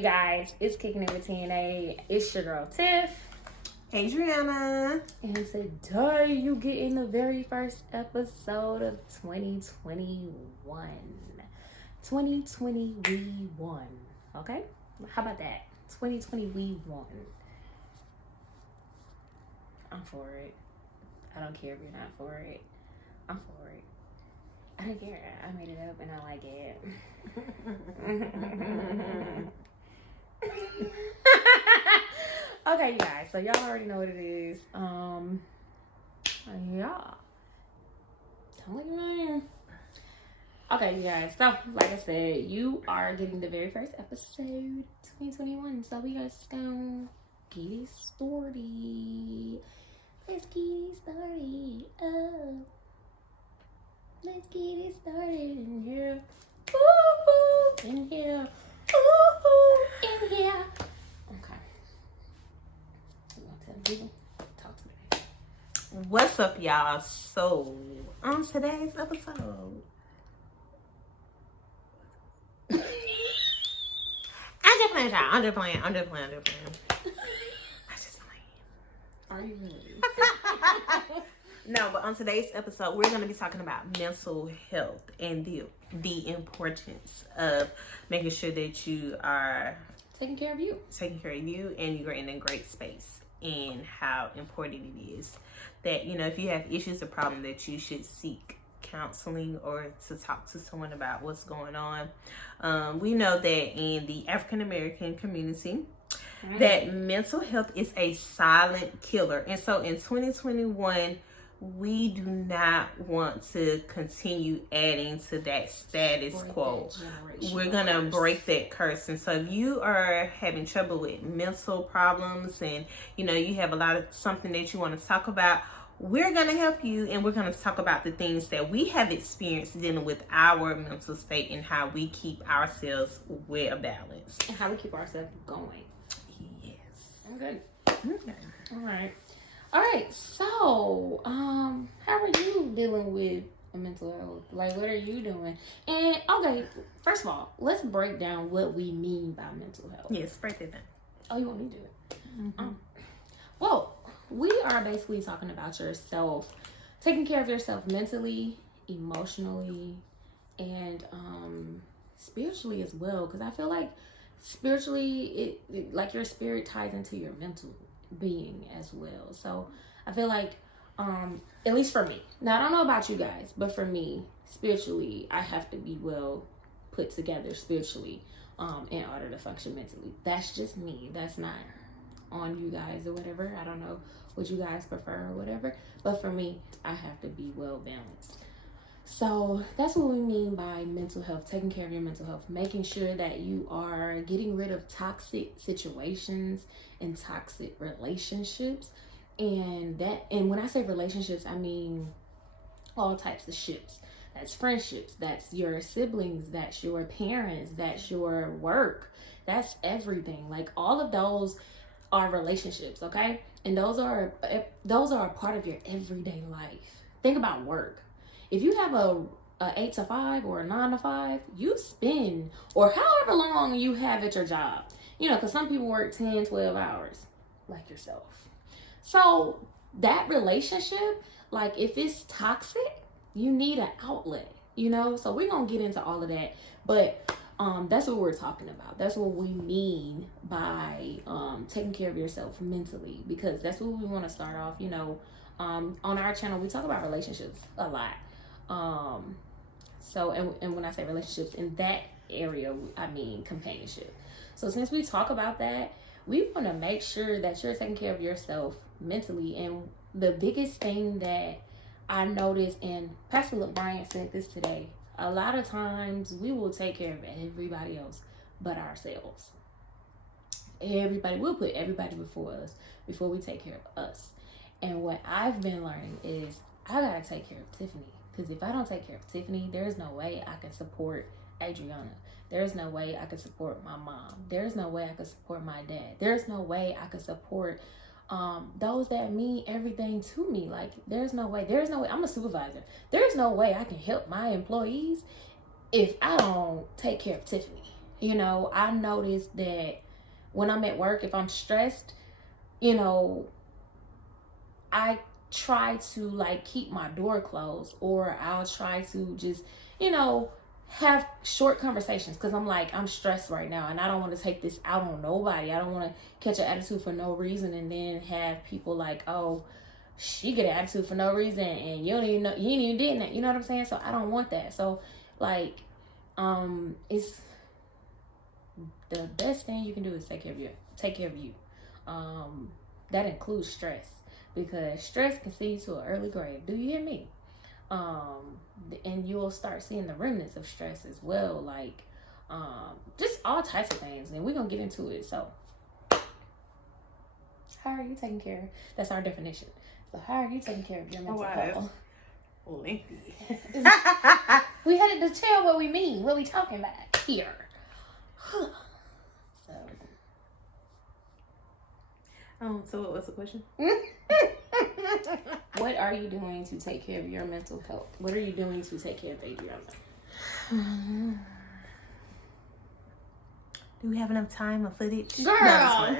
you guys? It's Kicking It with TNA. It's your girl Tiff, Adriana, and today you getting the very first episode of 2021. 2020 we won. Okay, how about that? 2020 we won. I'm for it. I don't care if you're not for it. I'm for it. I don't care. I made it up and I like it. Okay, you guys. So y'all already know what it is. Yeah. Don't look at me. Okay, you guys. So, like I said, you are getting the very first episode 2021. So we just gonna get it started. Let's get it started. Oh. Let's get it started in here. Ooh, in here. Ooh, in here. Okay. You want to tell people? Talk to me. what's up, y'all? So, on today's episode, I'm just playing. I just playing. Are you really? No, but on today's episode, we're going to be talking about mental health and the importance of making sure that you are Taking care of you and you're in a great space, and how important it is that, you know, if you have issues or problems, that you should seek counseling or to talk to someone about what's going on. We know that in the African American community, that mental health is a silent killer. And so in 2021, we do not want to continue adding to that status quo. We're going to break that curse. And so if you are having trouble with mental problems and, you know, you have something that you want to talk about, we're going to help you, and we're going to talk about the things that we have experienced dealing with our mental state and how we keep ourselves well balanced. and how we keep ourselves going. Yes. Okay. Okay. All right. So, how are you dealing with mental health? Like, what are you doing? And okay, first of all, let's break down what we mean by mental health. Yes, break it down. Oh, you want me to do it? Well, we are basically talking about yourself, taking care of yourself mentally, emotionally, and spiritually as well. Because I feel like spiritually, it like your spirit ties into your mental being as well. So I feel like, at least for me, now I don't know about you guys, but for me, spiritually, I have to be well put together spiritually in order to function mentally. That's just me. That's not on you guys or whatever. I don't know what you guys prefer or whatever, but for me, I have to be well balanced. So that's what we mean by mental health, taking care of your mental health, making sure that you are getting rid of toxic situations and toxic relationships. And when I say relationships, I mean all types of ships. That's friendships, that's your siblings, that's your parents, that's your work, that's everything. Like, all of those are relationships, okay? And those are a part of your everyday life. Think about work. If you have a 8 to 5 or a 9 to 5, you spend, or however long you have at your job, you know, because some people work 10, 12 hours, like yourself. So that relationship, like, if it's toxic, you need an outlet, you know? So we're going to get into all of that. But that's what we're talking about. That's what we mean by taking care of yourself mentally, because that's what we want to start off, you know. On our channel, we talk about relationships a lot. So, and when I say relationships in that area, I mean companionship. So since we talk about that, we want to make sure that you're taking care of yourself mentally. And the biggest thing that I noticed, and Pastor Bryant said this today, a lot of times we will take care of everybody else but ourselves. We'll put everybody before us before we take care of us. And what I've been learning is I gotta take care of Tiffany. Because if I don't take care of Tiffany, there's no way I can support Adriana. There's no way I can support my mom. There's no way I can support my dad. There's no way I can support those that mean everything to me. Like, there's no way. I'm a supervisor. There's no way I can help my employees if I don't take care of Tiffany. You know, I noticed that when I'm at work, if I'm stressed, you know, I try to like keep my door closed, or I'll try to just, you know, have short conversations, because I'm like, I'm stressed right now and I don't want to take this out on nobody. I don't want to catch an attitude for no reason and then have people like, oh, she get an attitude for no reason and you don't even know, you ain't even did that. You know what I'm saying? So I don't want that. So like, it's the best thing you can do is take care of you. That includes stress, because stress can send you to an early grave. Do you hear me? And you'll start seeing the remnants of stress as well, like just all types of things, and we're gonna get into it. So how are you taking care? That's our definition. So how are you taking care of your mental health? Lengthy. We had to tell what we mean, what we talking about here. So what was the question? What are you doing to take care of your mental health? What are you doing to take care of Adriana? Do we have enough time or footage? Girl.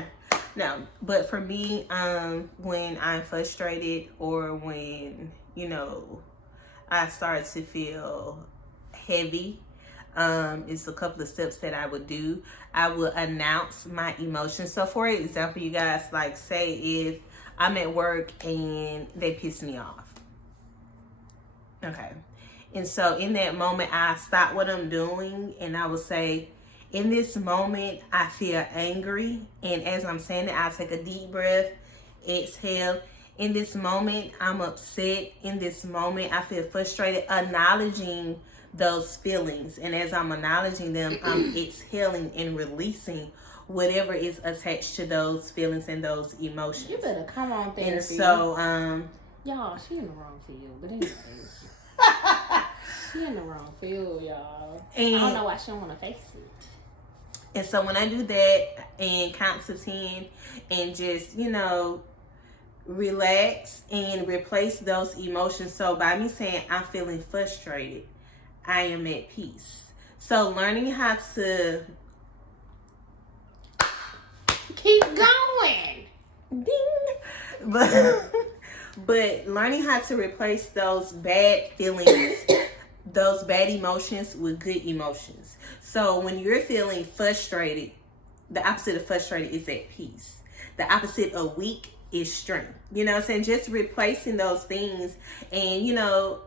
No, but for me, when I'm frustrated or when, you know, I start to feel heavy, it's a couple of steps that I would do. I will announce my emotions. So for example, you guys, like say if I'm at work and they piss me off. Okay. And so in that moment, I stop what I'm doing and I will say, in this moment, I feel angry. And as I'm saying it, I take a deep breath, exhale. In this moment, I'm upset. In this moment, I feel frustrated, acknowledging those feelings. And as I'm acknowledging them, I'm exhaling and releasing whatever is attached to those feelings and those emotions. You better come on therapy. And so, y'all, she in the wrong field. But anyways, she in the wrong field, y'all. And I don't know why she don't want to face it. And so when I do that and count to 10 and just, you know, relax and replace those emotions. So by me saying I'm feeling frustrated, I am at peace. So learning how to keep going. Ding. But learning how to replace those bad feelings, those bad emotions with good emotions. So when you're feeling frustrated, the opposite of frustrated is at peace. The opposite of weak is strength. You know what I'm saying? Just replacing those things and, you know,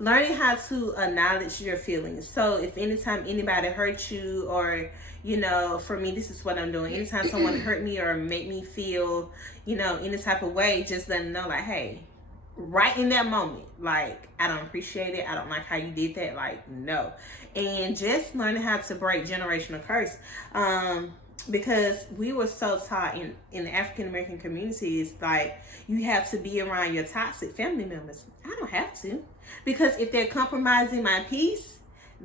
learning how to acknowledge your feelings. So if anytime anybody hurts you, or, you know, for me, this is what I'm doing. Anytime someone hurt me or make me feel, you know, any type of way, just let them know, like, hey, right in that moment, like, I don't appreciate it. I don't like how you did that. Like, no. And just learning how to break generational curse. Because we were so taught in the African American communities, like, you have to be around your toxic family members. I don't have to. Because if they're compromising my peace,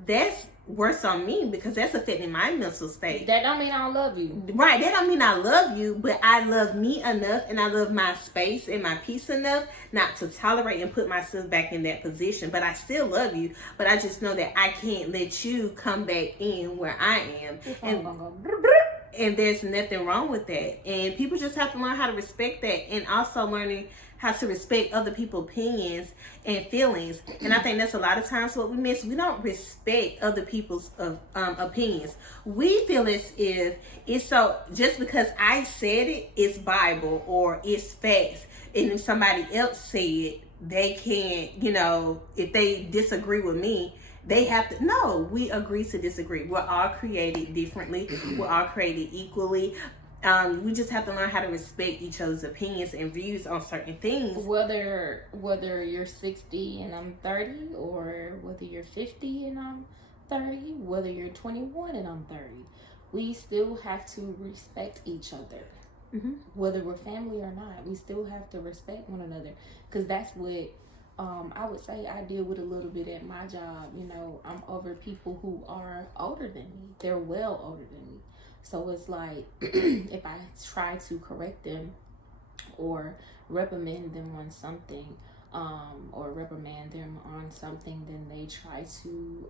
that's worse on me, because that's affecting my mental state. That don't mean I don't love you. Right. That don't mean I love you, but I love me enough and I love my space and my peace enough not to tolerate and put myself back in that position. But I still love you, but I just know that I can't let you come back in where I am. And there's nothing wrong with that. And people just have to learn how to respect that, and also learning how to respect other people's opinions and feelings. And I think that's a lot of times what we miss. We don't respect other people's opinions. We feel as if it's so, just because I said it, it's Bible or it's facts. And if somebody else said it, they can't, you know, if they disagree with me, they have to. No, we agree to disagree. We're all created differently. We're all created equally. We just have to learn how to respect each other's opinions and views on certain things. Whether you're 60 and I'm 30, or whether you're 50 and I'm 30, whether you're 21 and I'm 30, we still have to respect each other. Mm-hmm. Whether we're family or not, we still have to respect one another, because that's what I would say I deal with a little bit at my job. You know, I'm over people who are older than me. They're well older than me. So it's like, if I try to correct them or reprimand them on something, or reprimand them on something, then they try to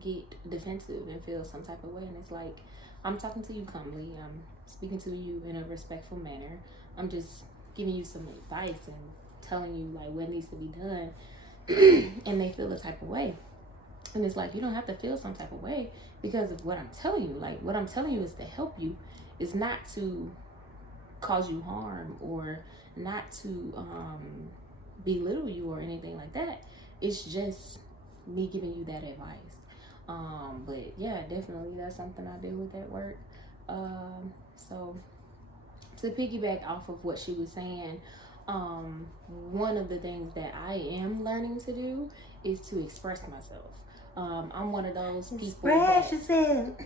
get defensive and feel some type of way. And it's like, I'm talking to you calmly. I'm speaking to you in a respectful manner. I'm just giving you some advice and telling you like what needs to be done. And they feel a type of way. And it's like, you don't have to feel some type of way because of what I'm telling you. Like, what I'm telling you is to help you. It's not to cause you harm or not to belittle you or anything like that. It's just me giving you that advice. But yeah, definitely that's something I do with at work. So to piggyback off of what she was saying, one of the things that I am learning to do is to express myself. I'm one of those people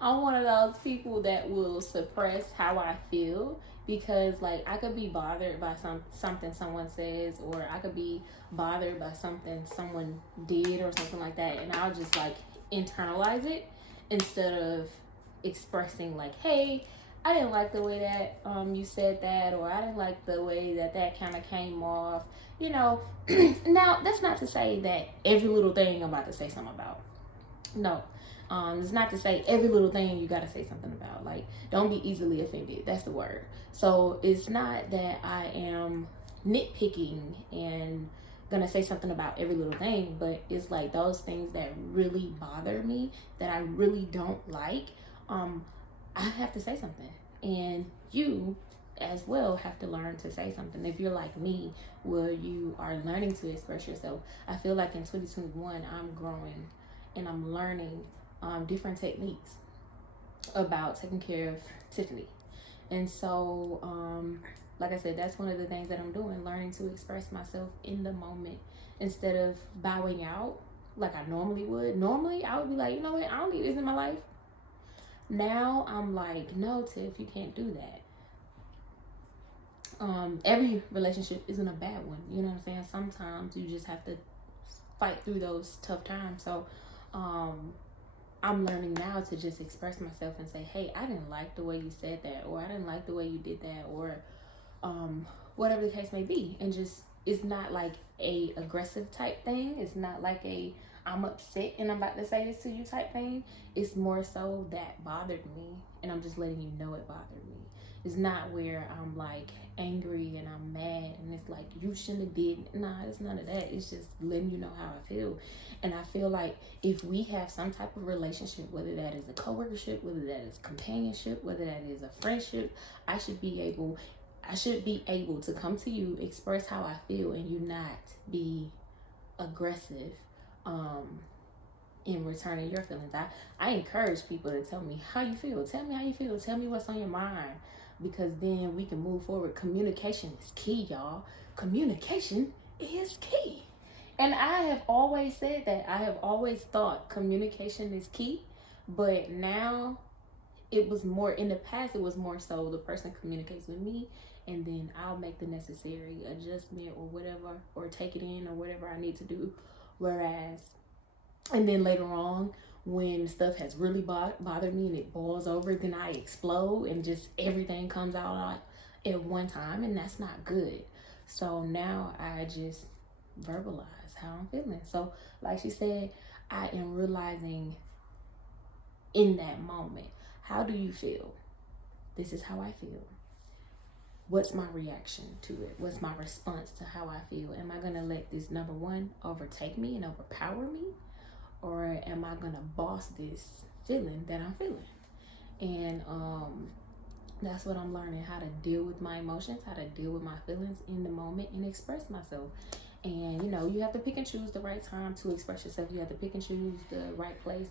I'm one of those people that will suppress how I feel, because like I could be bothered by something someone says, or I could be bothered by something someone did or something like that, and I'll just like internalize it instead of expressing like, hey, I didn't like the way that you said that, or I didn't like the way that kind of came off, you know. Now that's not to say that every little thing I'm about to say something about. No. It's not to say every little thing you gotta say something about. Like, don't be easily offended. That's the word. So it's not that I am nitpicking and gonna say something about every little thing, but it's like those things that really bother me, that I really don't like, I have to say something. And you as well have to learn to say something. If you're like me, where you are learning to express yourself, I feel like in 2021 I'm growing and I'm learning different techniques about taking care of Tiffany. And so like I said, that's one of the things that I'm doing, learning to express myself in the moment instead of bowing out like I normally would. Normally I would be like, you know what, I don't need this in my life. Now I'm like, no, Tiff, you can't do that. Every relationship isn't a bad one, you know what I'm saying? Sometimes you just have to fight through those tough times. So I'm learning now to just express myself and say, hey, I didn't like the way you said that, or I didn't like the way you did that, or whatever the case may be. And just, it's not like a aggressive type thing. It's not like a I'm upset and I'm about to say this to you type thing. It's more so that bothered me and I'm just letting you know it bothered me. It's not where I'm like angry and I'm mad and it's like you shouldn't have did. Nah, it's none of that. It's just letting you know how I feel. And I feel like if we have some type of relationship, whether that is a coworkership, whether that is companionship, whether that is a friendship, I should be able to come to you, express how I feel, and you not be aggressive in returning your feelings. I encourage people to tell me how you feel. Tell me how you feel. Tell me what's on your mind, because then we can move forward. Communication is key, y'all. Communication is key. And I have always said that. I have always thought communication is key, but now it was more, in the past it was more so the person communicates with me and then I'll make the necessary adjustment or whatever, or take it in or whatever I need to do. Whereas, and then later on, when stuff has really bothered me and it boils over, then I explode and just everything comes out at one time, and that's not good. So now I just verbalize how I'm feeling. So like she said, I am realizing in that moment, how do you feel? This is how I feel. What's my reaction to it? What's my response to how I feel? Am I gonna let this, number one, overtake me and overpower me? Or am I gonna boss this feeling that I'm feeling? And that's what I'm learning, how to deal with my emotions, how to deal with my feelings in the moment and express myself. And you know, you have to pick and choose the right time to express yourself. You have to pick and choose the right place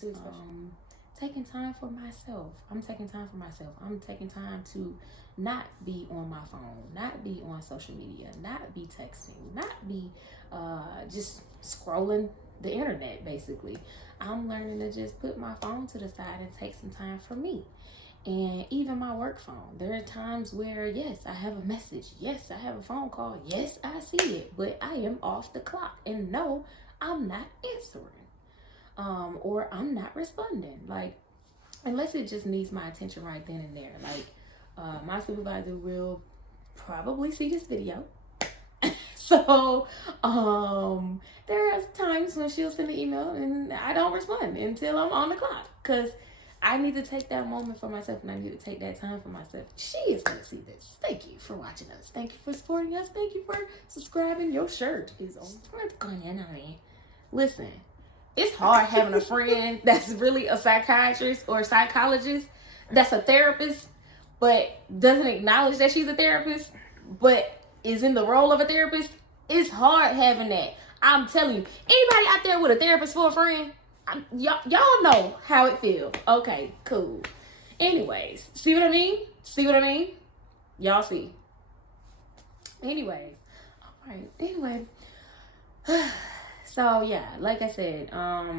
to express. Taking time for myself. I'm taking time for myself. I'm taking time to not be on my phone, not be on social media, not be texting, not be just scrolling the internet, basically. I'm learning to just put my phone to the side and take some time for me. And even my work phone. There are times where, yes, I have a message. Yes, I have a phone call. Yes, I see it. But I am off the clock. And no, I'm not answering. Or I'm not responding. Like, unless it just needs my attention right then and there. Like, my supervisor will probably see this video. So, there are times when she'll send an email and I don't respond until I'm on the clock. Because I need to take that moment for myself and I need to take that time for myself. She is going to see this. Thank you for watching us. Thank you for supporting us. Thank you for subscribing. Your shirt is on. Listen, it's hard having a friend that's really a psychiatrist or a psychologist that's a therapist, but doesn't acknowledge that she's a therapist, but is in the role of a therapist. It's hard having that. I'm telling you, anybody out there with a therapist for a friend, y'all know how it feels. Okay, cool. Anyways, see what I mean? See what I mean? Y'all see. Anyways, all right. Anyway, so yeah, like I said, I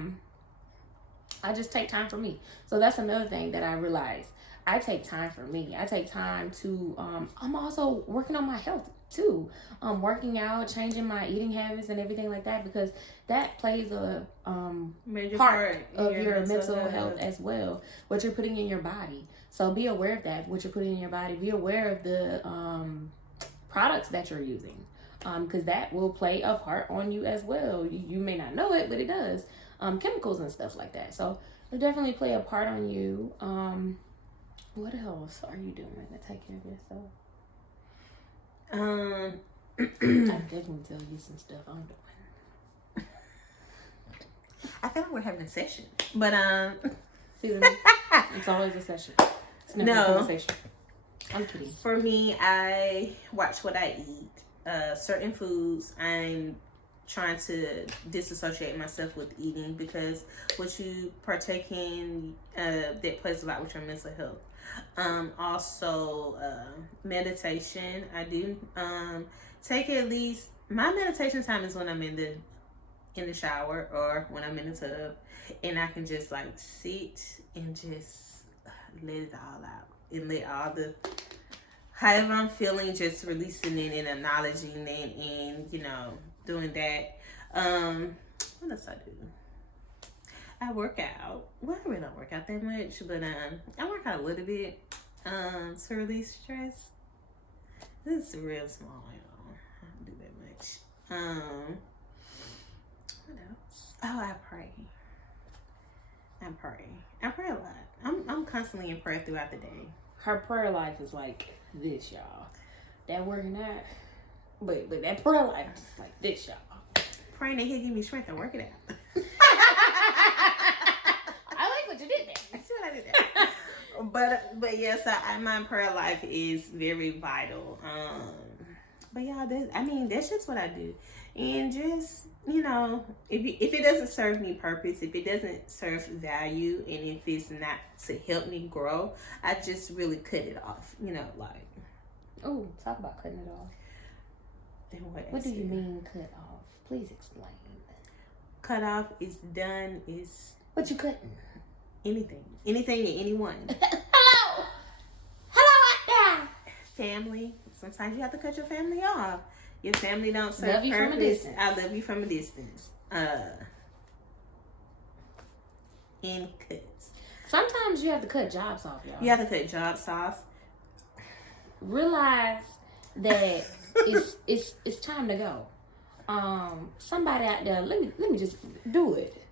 just take time for me. So that's another thing that I realized. I take time for me. I take time to, I'm also working on my health too. Working out, changing my eating habits and everything like that, because that plays a major part of your mental health as well. What you're putting in your body. So be aware of that, what you're putting in your body. Be aware of the products that you're using, because that will play a part on you as well. You may not know it, but it does. Chemicals and stuff like that. So it'll definitely play a part on you. What else are you doing to take care of yourself? I definitely tell you some stuff I'm doing. I feel like we're having a session, but see what I mean? It's always a session. It's never a conversation. I'm kidding. For me, I watch what I eat. Certain foods, I'm trying to disassociate myself with eating, because what you partake in, that plays a lot with your mental health. Also, meditation. I do take at least, my meditation time is when I'm in the shower or when I'm in the tub, and I can just like sit and just let it all out and let all the, however I'm feeling, just releasing it and acknowledging it, and doing that. What else I do? I work out. Well, I really don't work out that much, but I work out a little bit to release stress. This is real small, I don't do that much. What else? Oh, I pray. I pray a lot. I'm constantly in prayer throughout the day. Her prayer life is like this, y'all. That working out, but that prayer life is like this, y'all. Praying that He'll give me strength to work it out. I like what you did there. See what I did there. But yes, my prayer life is very vital. But y'all, that's just what I do. And just, if it doesn't serve me purpose, if it doesn't serve value, and if it's not to help me grow, I just really cut it off. Oh, talk about cutting it off. What do you mean cut off? Please explain. Cut off is done. Is what you cutting? Anything and anyone. Hello out there. Family. Sometimes you have to cut your family off. Your family don't serve love you purpose. From a distance. I love you from a distance. And cuts. Sometimes you have to cut jobs off, y'all. You have to cut jobs off. Realize that it's time to go. Somebody out there, let me just do it.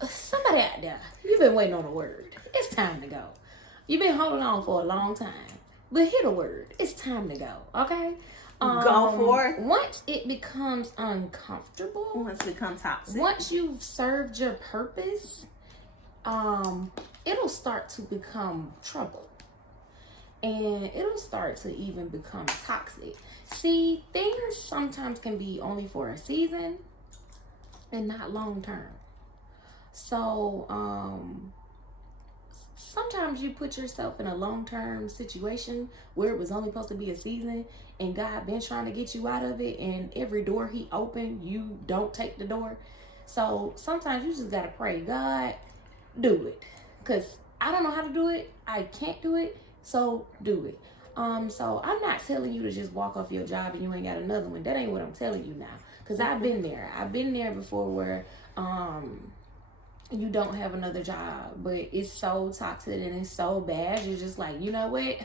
Somebody out there, you've been waiting on a word. It's time to go. You've been holding on for a long time, but hit a word. It's time to go. Okay. Go for it. Once it becomes uncomfortable, once it becomes toxic, once you've served your purpose, it'll start to become trouble, and it'll start to even become toxic. See, things sometimes can be only for a season and not long term. So, sometimes you put yourself in a long-term situation where it was only supposed to be a season, and God been trying to get you out of it, and every door He opened, you don't take the door. So sometimes you just gotta pray, God, do it, because I don't know how to do it. I can't do it, so do it. So I'm not telling you to just walk off your job and you ain't got another one. That ain't what I'm telling you now, because I've been there. I've been there before, where you don't have another job, but it's so toxic and it's so bad. You're just like, you know what?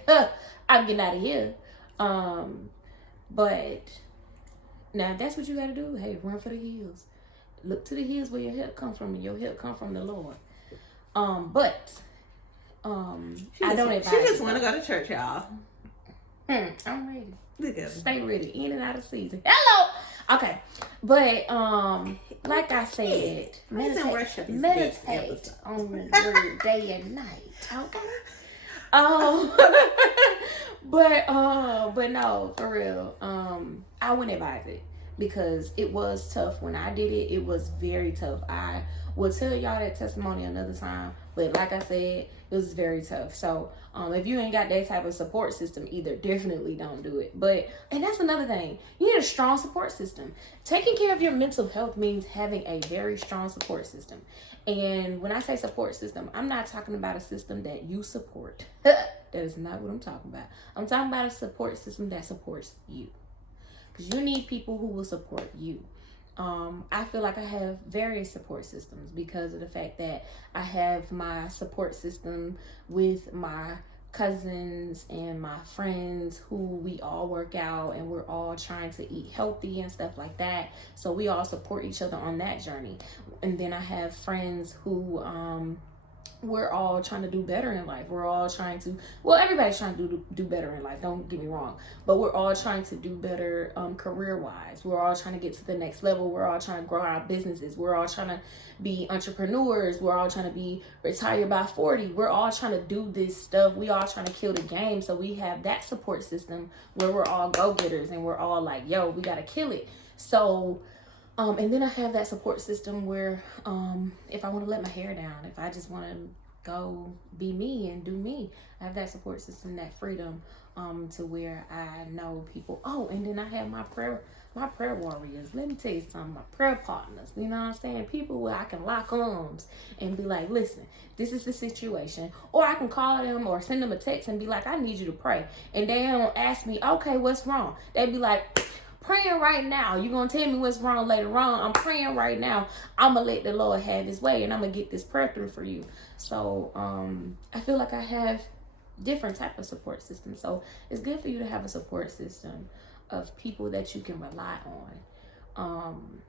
I'm getting out of here. But Now, if that's what you got to do, hey, run for the hills. Look to the hills where your help comes from, and your help comes from the Lord. But I don't advise. She just want to go to church, y'all. I'm ready. Look at Stay ready, in and out of season. Hello. Okay, but like I said, meditate on the word day and night. Okay. But no, for real. I wouldn't advise it because it was tough when I did it. It was very tough. I will tell y'all that testimony another time. But like I said, it was very tough. So if you ain't got that type of support system either, definitely don't do it. And that's another thing. You need a strong support system. Taking care of your mental health means having a very strong support system. And when I say support system, I'm not talking about a system that you support. That is not what I'm talking about. I'm talking about a support system that supports you. Because you need people who will support you. I feel like I have various support systems because of the fact that I have my support system with my cousins and my friends who we all work out and we're all trying to eat healthy and stuff like that. So we all support each other on that journey. And then I have friends who we're all trying to do better in life. We're all trying to, everybody's trying to do better in life, don't get me wrong, but we're all trying to do better career-wise. We're all trying to get to the next level. We're all trying to grow our businesses. We're all trying to be entrepreneurs. We're all trying to be retired by 40. We're all trying to do this stuff. We all trying to kill the game. So we have that support system where we're all go-getters and we're all like, yo, we got to kill it. So and then I have that support system where if I want to let my hair down, if I just want to go be me and do me, I have that support system, that freedom to where I know people. Oh, and then I have my prayer warriors. Let me tell you something, my prayer partners. You know what I'm saying? People where I can lock arms and be like, listen, this is the situation. Or I can call them or send them a text and be like, I need you to pray. And they don't ask me, okay, what's wrong? They be like, praying right now. You're going to tell me what's wrong later on. I'm praying right now. I'm going to let the Lord have his way and I'm going to get this prayer through for you. So I feel like I have different type of support systems. So it's good for you to have a support system of people that you can rely on.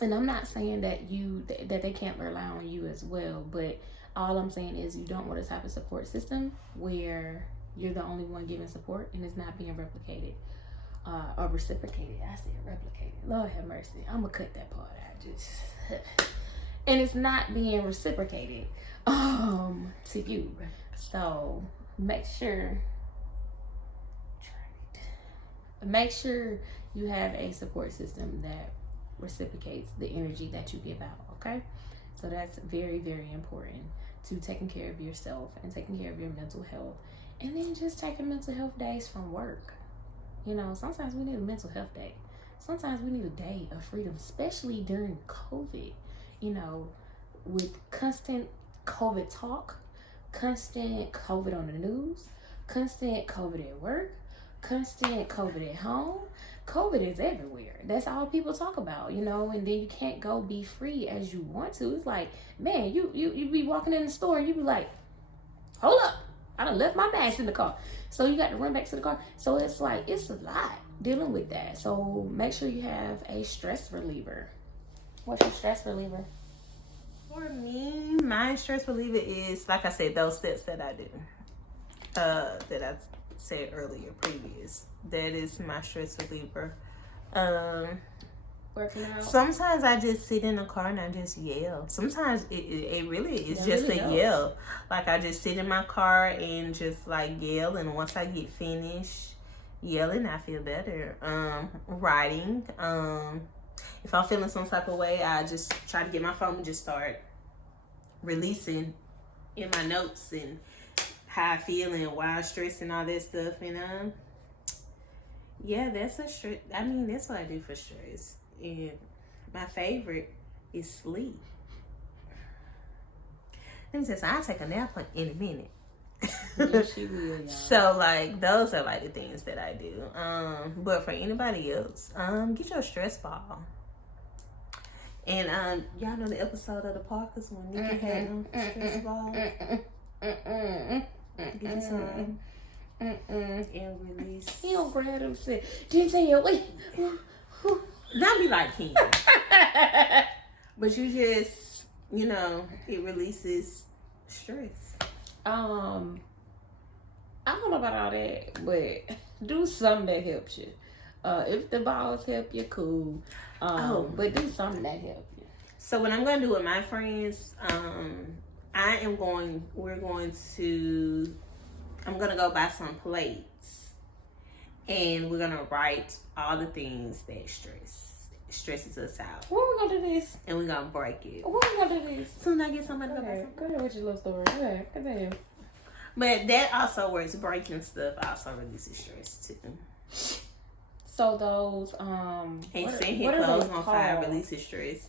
And I'm not saying that that they can't rely on you as well. But all I'm saying is you don't want a type of support system where you're the only one giving support and it's not being replicated. Or reciprocated. I said replicated. Lord have mercy. I'm gonna cut that part out. And it's not being reciprocated to you. So make sure you have a support system that reciprocates the energy that you give out. Okay, so that's very, very important to taking care of yourself and taking care of your mental health, and then just taking mental health days from work. You know, sometimes we need a mental health day. Sometimes we need a day of freedom, especially during COVID. You know, with constant COVID talk, constant COVID on the news, constant COVID at work, constant COVID at home. COVID is everywhere. That's all people talk about, you know, and then you can't go be free as you want to. It's like, man, you be walking in the store and you be like, hold up, I done left my mask in the car. So you got to run back to the car. So it's like, it's a lot dealing with that. So make sure you have a stress reliever. What's your stress reliever? For me, my stress reliever is, like I said, those steps that I do. That I said earlier, previous. That is my stress reliever. Working out. Sometimes I just sit in the car and I just yell. Sometimes it really is just a yell. Like I just sit in my car and just like yell, and once I get finished yelling, I feel better. Writing. If I'm feeling some type of way, I just try to get my phone and just start releasing in my notes and how I feel and why I'm stressed and all that stuff. And yeah, that's a stress. I mean, that's what I do for stress. And my favorite is sleep. Let me say, I'll take a nap in a minute. Yes, she will, y'all. So like those are like the things that I do. But for anybody else, get your stress ball. And y'all know the episode of the Parkers when Nikki had them stress balls. Get you some and release. He don't grab them. Say, JJ, wait. Not be like him. But you just, you know, it releases stress. I don't know about all that, but do something that helps you. If the balls help you, cool. But do something that helps you. So what I'm gonna do with my friends, I'm gonna go buy some plates, and we're gonna write all the things that stresses us out. Where we gonna do this? And we're gonna break it. Where we gonna do this? Soon I get somebody to go buy some. Go ahead with your little story. Go ahead. But that also works. Breaking stuff also releases stress too. So those Hey, setting your clothes on fire releases stress.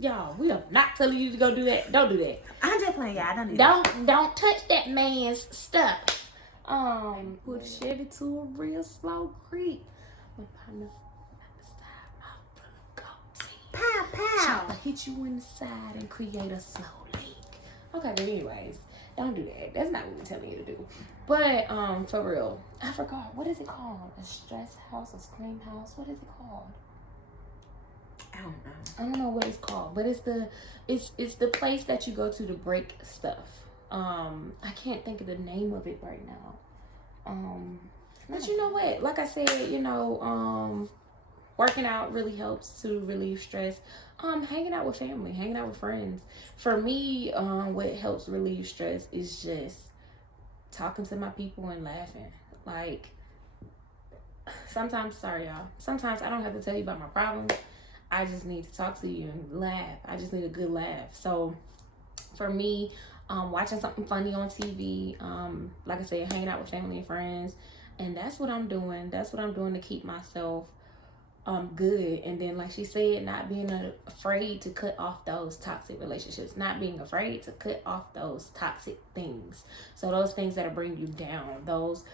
Y'all, we are not telling you to go do that. Don't do that. I'm just playing, y'all. I don't need that. Don't touch that man's stuff. We'll shed it to a real slow creep. My partner Pow pow. I'll hit you in the side and create a slow leak. Okay, but anyways, don't do that. That's not what we're telling you to do. But for real, I forgot, what is it called? A stress house, a scream house? What is it called? I don't know what it's called, but it's the place that you go to break stuff. I can't think of the name of it right now. But you know what? Like I said, you know, working out really helps to relieve stress. Hanging out with family, hanging out with friends. For me, what helps relieve stress is just talking to my people and laughing. Like, sometimes I don't have to tell you about my problems. I just need to talk to you and laugh. I just need a good laugh. So for me, watching something funny on TV, like I said, hanging out with family and friends, and that's what I'm doing. That's what I'm doing to keep myself good. And then, like she said, not being afraid to cut off those toxic relationships, not being afraid to cut off those toxic things. So those things that bring you down, those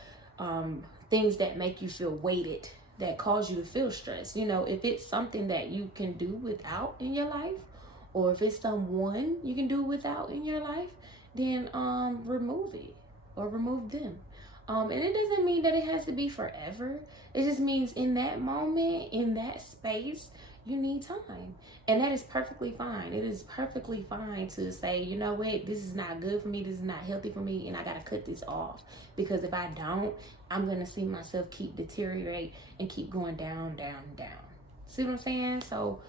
things that make you feel weighted, that cause you to feel stressed. You know, if it's something that you can do without in your life, or if it's someone you can do without in your life, then remove it or remove them. And it doesn't mean that it has to be forever. It just means in that moment, in that space, you need time. And that is perfectly fine. It is perfectly fine to say, you know what, this is not good for me, this is not healthy for me, and I gotta cut this off. Because if I don't, I'm gonna see myself keep deteriorate and keep going down, down, down. See what I'm saying? So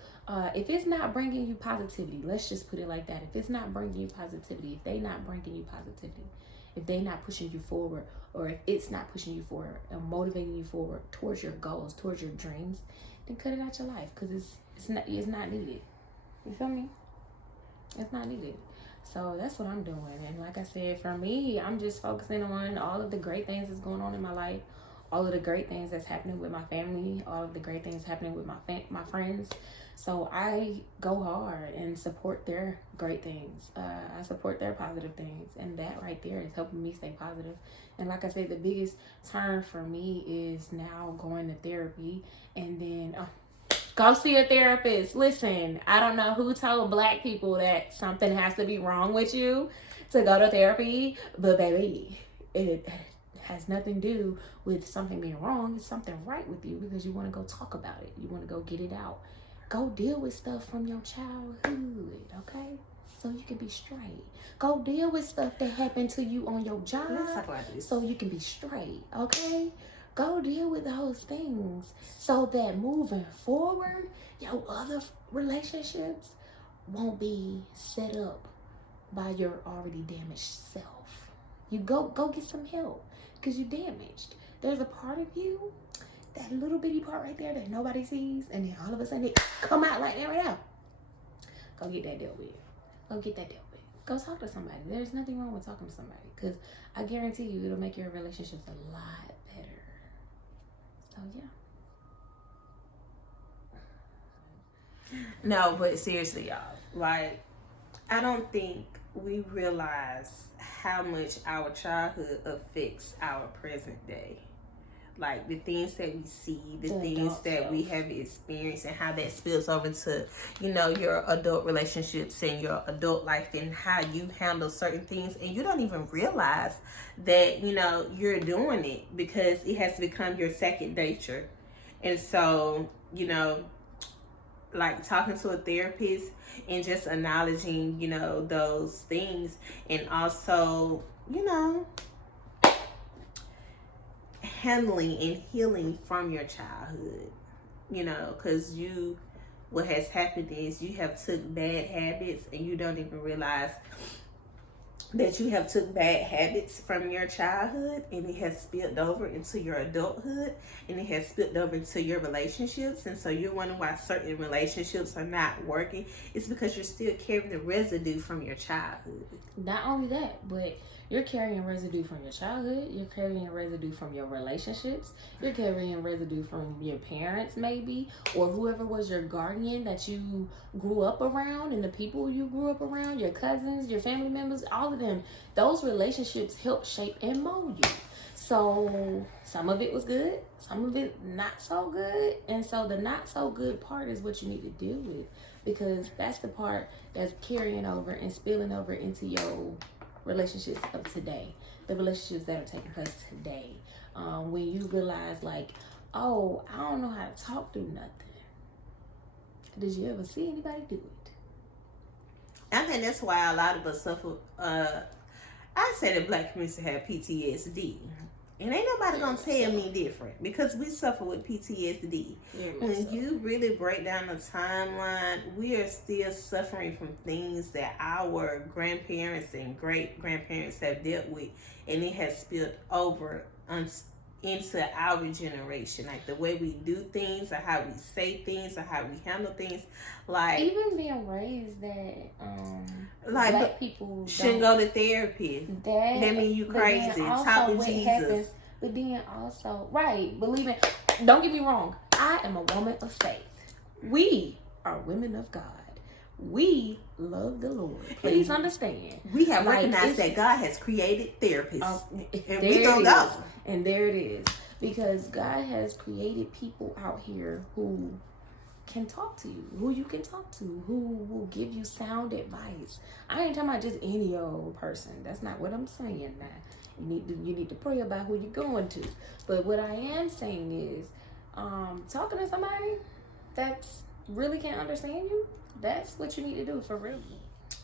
if it's not bringing you positivity, let's just put it like that. If it's not bringing you positivity, if they not bringing you positivity, if they not pushing you forward, or if it's not pushing you forward and motivating you forward towards your goals, towards your dreams, then cut it out your life, because it's not needed. You feel me? It's not needed. So that's what I'm doing. And like I said, for me, I'm just focusing on all of the great things that's going on in my life, all of the great things that's happening with my family, all of the great things happening with my friends. So I go hard and support their great things. I support their positive things, and that right there is helping me stay positive. And like I said, the biggest turn for me is now going to therapy, and then go see a therapist. Listen, I don't know who told Black people that something has to be wrong with you to go to therapy, but baby, it has nothing to do with something being wrong. It's something right with you, because you want to go talk about it. You want to go get it out. Go deal with stuff from your childhood, okay? So you can be straight. Go deal with stuff that happened to you on your job. Let's talk about this. So you can be straight, okay? Go deal with those things so that moving forward, your other relationships won't be set up by your already damaged self. You go get some help, because you're damaged. There's a part of you, that little bitty part right there that nobody sees, and then all of a sudden it come out like that right now. Go get that dealt with. Go get that dealt with. Go talk to somebody. There's nothing wrong with talking to somebody, because I guarantee you it'll make your relationships a lot better. So yeah. No, but seriously, y'all, like, I don't think we realize how much our childhood affects our present day. Like, the things that we see, the things that we have experienced, and how that spills over to, you know, your adult relationships and your adult life, and how you handle certain things. And you don't even realize that, you know, you're doing it, because it has become your second nature. And so, you know, like talking to a therapist and just acknowledging, you know, those things, and also, you know, handling and healing from your childhood, you know, because what has happened is you have took bad habits and you don't even realize that you have took bad habits from your childhood, and it has spilled over into your adulthood, and it has spilled over into your relationships. And so you're wondering why certain relationships are not working. It's because you're still carrying the residue from your childhood. Not only that, but you're carrying residue from your childhood. You're carrying residue from your relationships. You're carrying residue from your parents, maybe, or whoever was your guardian that you grew up around, and the people you grew up around, your cousins, your family members, all of them. Those relationships help shape and mold you. So some of it was good, some of it not so good. And so the not so good part is what you need to deal with, because that's the part that's carrying over and spilling over into your relationships of today, the relationships that are taking place today. When you realize, like, oh, I don't know how to talk through nothing. Did you ever see anybody do it? I think that's why a lot of us suffer. I say that Black community have PTSD. And ain't nobody gonna tell me different, because we suffer with PTSD. When you really break down the timeline, we are still suffering from things that our grandparents and great grandparents have dealt with, and it has spilled over into our generation. Like the way we do things, or how we say things, or how we handle things. Like even being raised that like Black people shouldn't go to therapy. That mean you crazy. Talk to Jesus. But then also, right, believing. Don't get me wrong. I am a woman of faith. We are women of God. We love the Lord. Please understand. We have recognized that God has created therapists. And we gonna go. And there it is. Because God has created people out here who can talk to you, who you can talk to, who will give you sound advice. I ain't talking about just any old person. That's not what I'm saying now. You need to pray about who you're going to. But what I am saying is, talking to somebody that's really can't understand you, that's what you need to do for real.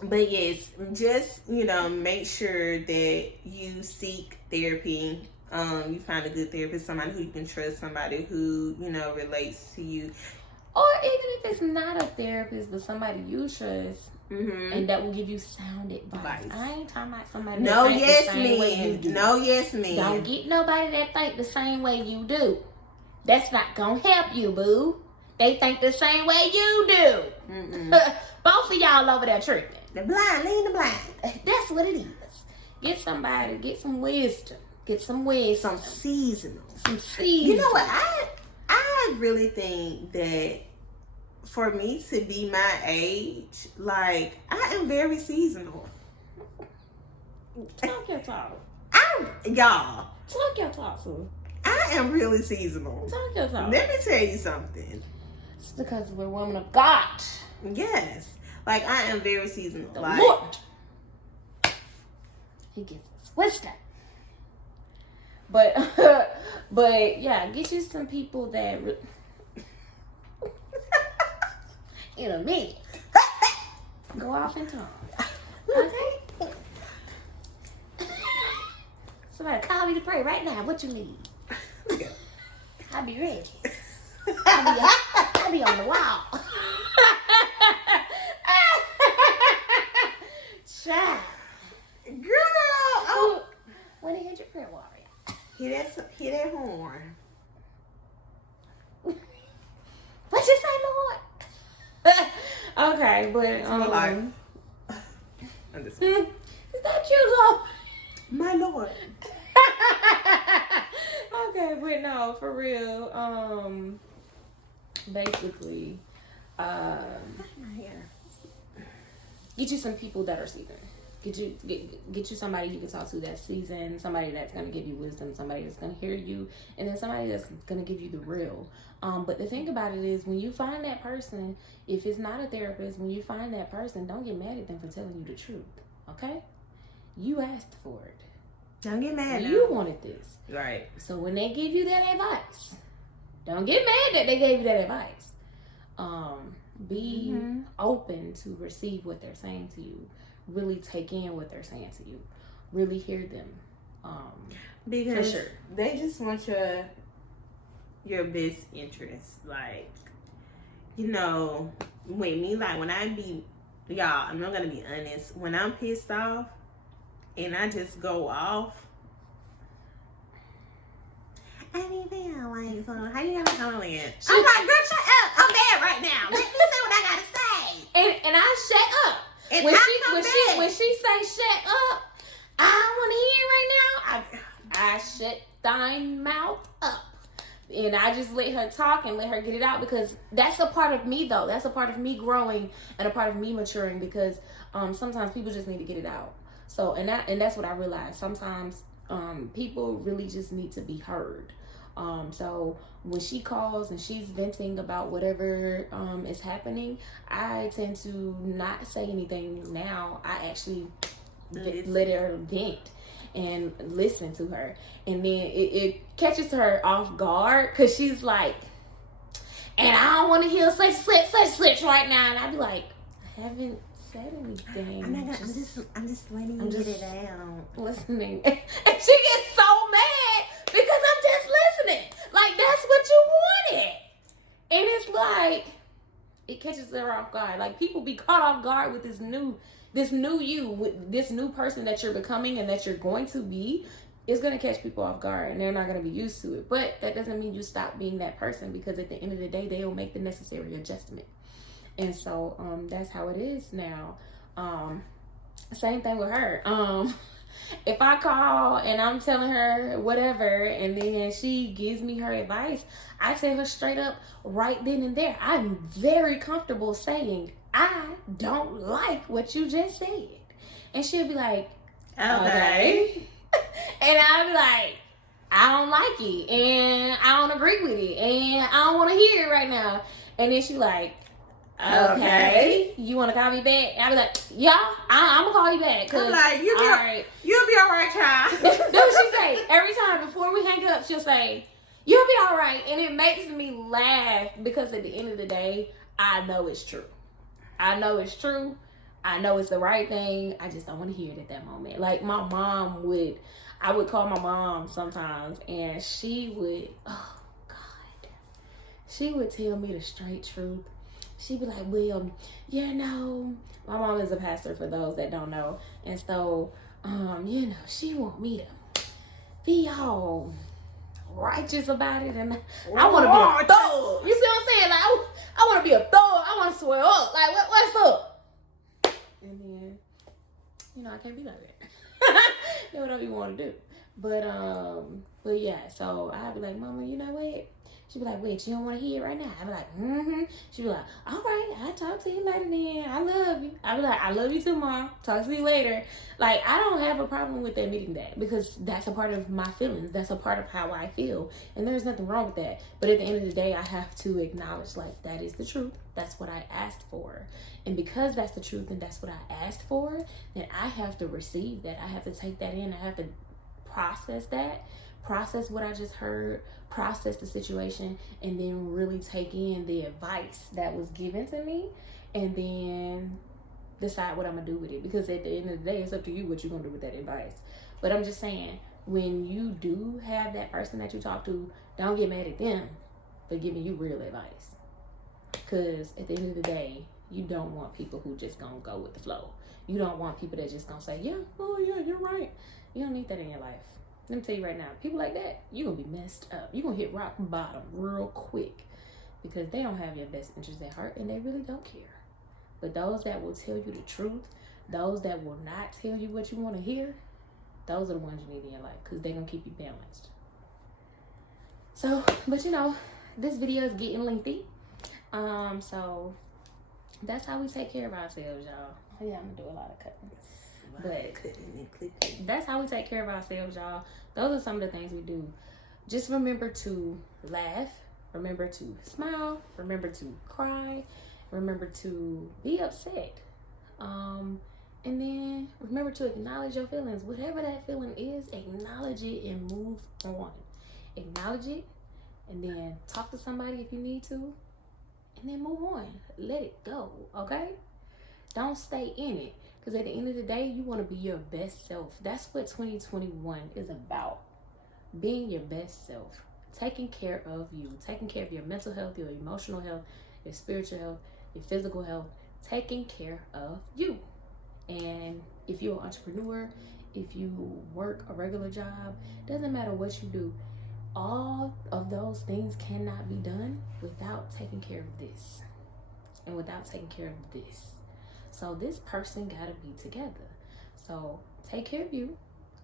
But yes, just, you know, make sure that you seek therapy. You find a good therapist, somebody who you can trust, somebody who, you know, relates to you. Or even if it's not a therapist, but somebody you trust, and that will give you sound advice. I ain't talking about somebody that think the same way you do. No, yes, man. Don't get nobody that think the same way you do. That's not gonna help you, boo. They think the same way you do. Both of y'all over there tripping. The blind leading the blind. That's what it is. Get somebody, get some wisdom. Get some wisdom. Some seasonal. You know what? I really think that for me to be my age, like, I am very seasonal. Talk your talk. Y'all. Talk your talk, sir. I am really seasonal. Talk your talk. Let me tell you something. It's because we're women of God. Yes. Like, I am very seasonal. The like, Lord. He gives us wisdom. But yeah, get you some people that in a minute go off in tongues. Okay? Somebody call me to pray right now. What you need? I'll be ready. I'll be on the wall. Child. Girl. Oh. When you hit your prayer warrior. Hear that horn. What you say, Lord? Okay, but is that you, Lord? My Lord. Okay, but no, for real. Basically, get you some people that are seasoned. Get you somebody you can talk to that's seasoned, somebody that's gonna give you wisdom, somebody that's gonna hear you, and then somebody that's gonna give you the real. But the thing about it is, when you find that person, if it's not a therapist, when you find that person, don't get mad at them for telling you the truth. Okay? You asked for it. Don't get mad. You wanted this. Right. So when they give you that advice, Don't get mad that they gave you that advice. Be open to receive what they're saying to you. Really take in what they're saying to you. Really hear them. Because for sure. They just want your best interest. Like, you know, with me, like when I be, y'all, I'm not gonna be honest. When I'm pissed off and I just go off, I didn't feel like, so how you gonna come in? I'm like, girl, shut up. I'm mad right now. Let me say what I gotta say. And I shut up. And when she say shut up, I don't want to hear right now. I shut thine mouth up. And I just let her talk and let her get it out, because that's a part of me, though. That's a part of me growing and a part of me maturing, because sometimes people just need to get it out. So, and that's what I realized. Sometimes people really just need to be heard. So when she calls and she's venting about whatever is happening, I tend to not say anything now. I actually let her vent and listen to her, and then it catches her off guard, because she's like, and I don't want to hear such right now, and I'd be like, I haven't said anything. I'm just letting you get it out. Listening. And she gets so mad because I'm just listening. Like, that's what you wanted. And it's like, it catches her off guard. Like, people be caught off guard with this new you, with this new person that you're becoming and that you're going to be. It's going to catch people off guard, and they're not going to be used to it. But that doesn't mean you stop being that person, because at the end of the day, they'll make the necessary adjustment. And so that's how it is now. Same thing with her. If I call and I'm telling her whatever, and then she gives me her advice, I tell her straight up right then and there. I'm very comfortable saying, I don't like what you just said. And she'll be like, okay. And I'll be like, I don't like it, and I don't agree with it, and I don't want to hear it right now. And then she like, okay, you want to call me back? I'll be like, yeah, I'm going to call you back. I'm like, you'll be all right, child. That's what she say. Every time before we hang up, she'll say, you'll be all right. And it makes me laugh, because at the end of the day, I know it's true. I know it's true. I know it's the right thing. I just don't want to hear it at that moment. Like, my mom I would call my mom sometimes, and she would, oh God, she would tell me the straight truth. She'd be like, well, you know, my mom is a pastor, for those that don't know. And so, you know, she want me to be all righteous about it. And I want to be a thug. You see what I'm saying? Like, I want to be a thug. I want to swear up. Like, what's up? And then, you know, I can't be like that. Do whatever you want to do. But yeah, so I'd be like, Mama, you know what? She'd be like, wait, you don't want to hear it right now? I'd be like, She'd be like, all right, I'll talk to you later then. I love you. I'd be like, I love you too, Mom. Talk to you later. Like, I don't have a problem with admitting that, because that's a part of my feelings. That's a part of how I feel. And there's nothing wrong with that. But at the end of the day, I have to acknowledge, like, that is the truth. That's what I asked for. And because that's the truth and that's what I asked for, then I have to receive that. I have to take that in. I have to process that. Process what I just heard, process the situation, and then really take in the advice that was given to me, and then decide what I'm gonna do with it. Because at the end of the day, it's up to you what you're gonna do with that advice. But I'm just saying, when you do have that person that you talk to, don't get mad at them for giving you real advice. Because at the end of the day, you don't want people who just gonna go with the flow. You don't want people that just gonna say, yeah, oh yeah, you're right. You don't need that in your life. Let me tell you right now, people like that, you're going to be messed up. You're going to hit rock bottom real quick, because they don't have your best interest at heart, and they really don't care. But those that will tell you the truth, those that will not tell you what you want to hear, those are the ones you need in your life, because they're going to keep you balanced. So, but you know, this video is getting lengthy. So that's how we take care of ourselves, y'all. Yeah, I'm going to do a lot of cutting. But that's how we take care of ourselves, y'all. Those are some of the things we do. Just remember to laugh. Remember to smile. Remember to cry. Remember to be upset. And then remember to acknowledge your feelings. Whatever that feeling is, acknowledge it and move on. Acknowledge it and then talk to somebody if you need to, and then move on. Let it go, okay? Don't stay in it, because at the end of the day, you want to be your best self. That's what 2021 is about. Being your best self. Taking care of you. Taking care of your mental health, your emotional health, your spiritual health, your physical health. Taking care of you. And if you're an entrepreneur, if you work a regular job, doesn't matter what you do, all of those things cannot be done without taking care of this and without taking care of this. So this person gotta be together. So take care of you,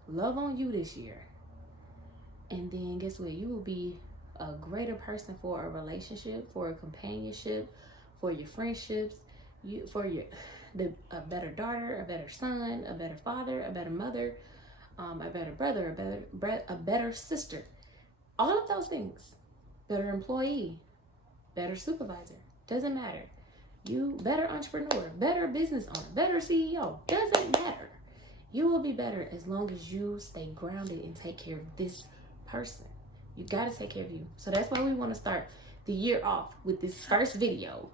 love on you this year, and then guess what? You will be a greater person for a relationship, for a companionship, for your friendships, a better daughter, a better son, a better father, a better mother, a better brother, a better sister. All of those things. Better employee, better supervisor. Doesn't matter. You better entrepreneur, better business owner, better CEO. Doesn't matter. You will be better as long as you stay grounded and take care of this person. You got to take care of you. So that's why we want to start the year off with this first video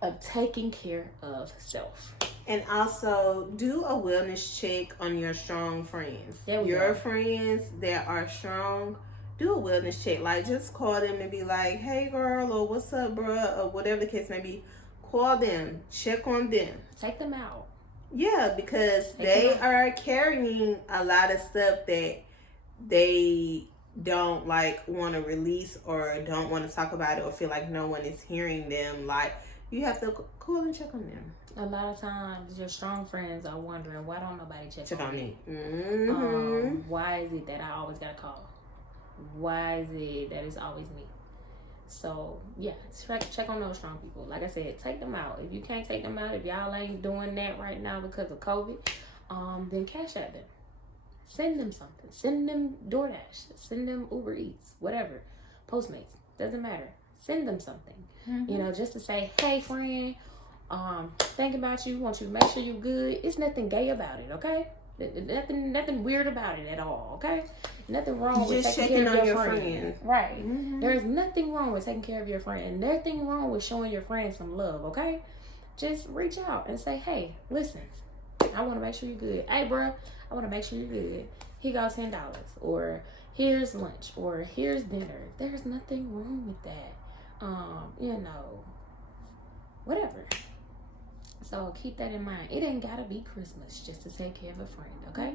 of taking care of self. And also do a wellness check on your strong friends. Your friends that are strong, do a wellness check. Like, just call them and be like, hey girl, or what's up bruh, or whatever the case may be. Call them, check on them, take them out. Yeah, because they are carrying a lot of stuff that they don't like want to release or don't want to talk about it or feel like no one is hearing them. Like, you have to call and check on them. A lot of times your strong friends are wondering, why don't nobody check on me? Why is it that I always gotta call? Why is it that it's always me? So yeah, check on those strong people. Like I said, take them out. If you can't take them out, if y'all ain't doing that right now because of COVID, then cash at them. Send them something. Send them DoorDash. Send them Uber Eats. Whatever. Postmates. Doesn't matter. Send them something. You know, just to say, hey friend, think about you. Want you to make sure you're good. It's nothing gay about it, okay? Nothing weird about it at all, okay? Nothing wrong with taking care of your friend. Right. There's nothing wrong with taking care of your friend. Nothing wrong with showing your friend some love, okay? Just reach out and say, hey, listen, I want to make sure you're good. Hey, bro, I want to make sure you're good. Here goes $10. Or here's lunch. Or here's dinner. There's nothing wrong with that. You know, whatever. So keep that in mind. It ain't gotta be Christmas just to take care of a friend, okay?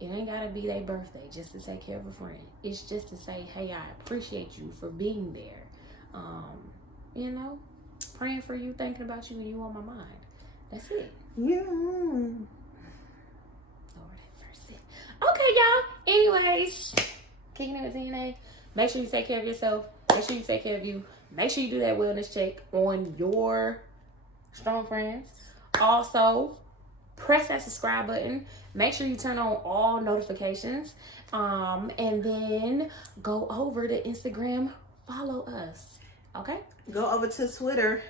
It ain't gotta be their birthday just to take care of a friend. It's just to say, hey, I appreciate you for being there. You know, praying for you, thinking about you, and you on my mind. That's it. Yeah. Lord have mercy. Okay, y'all. Anyways, Kicking It with TNA. Make sure you take care of yourself. Make sure you take care of you. Make sure you do that wellness check on your strong friends. Also, press that subscribe button. Make sure you turn on all notifications. And then go over to Instagram. Follow us. Okay? Go over to Twitter.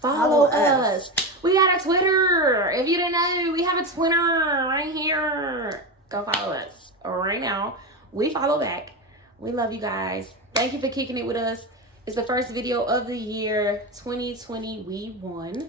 Follow us. We got a Twitter. If you didn't know, we have a Twitter right here. Go follow us right now. We follow back. We love you guys. Thank you for kicking it with us. It's the first video of the year 2020. We won.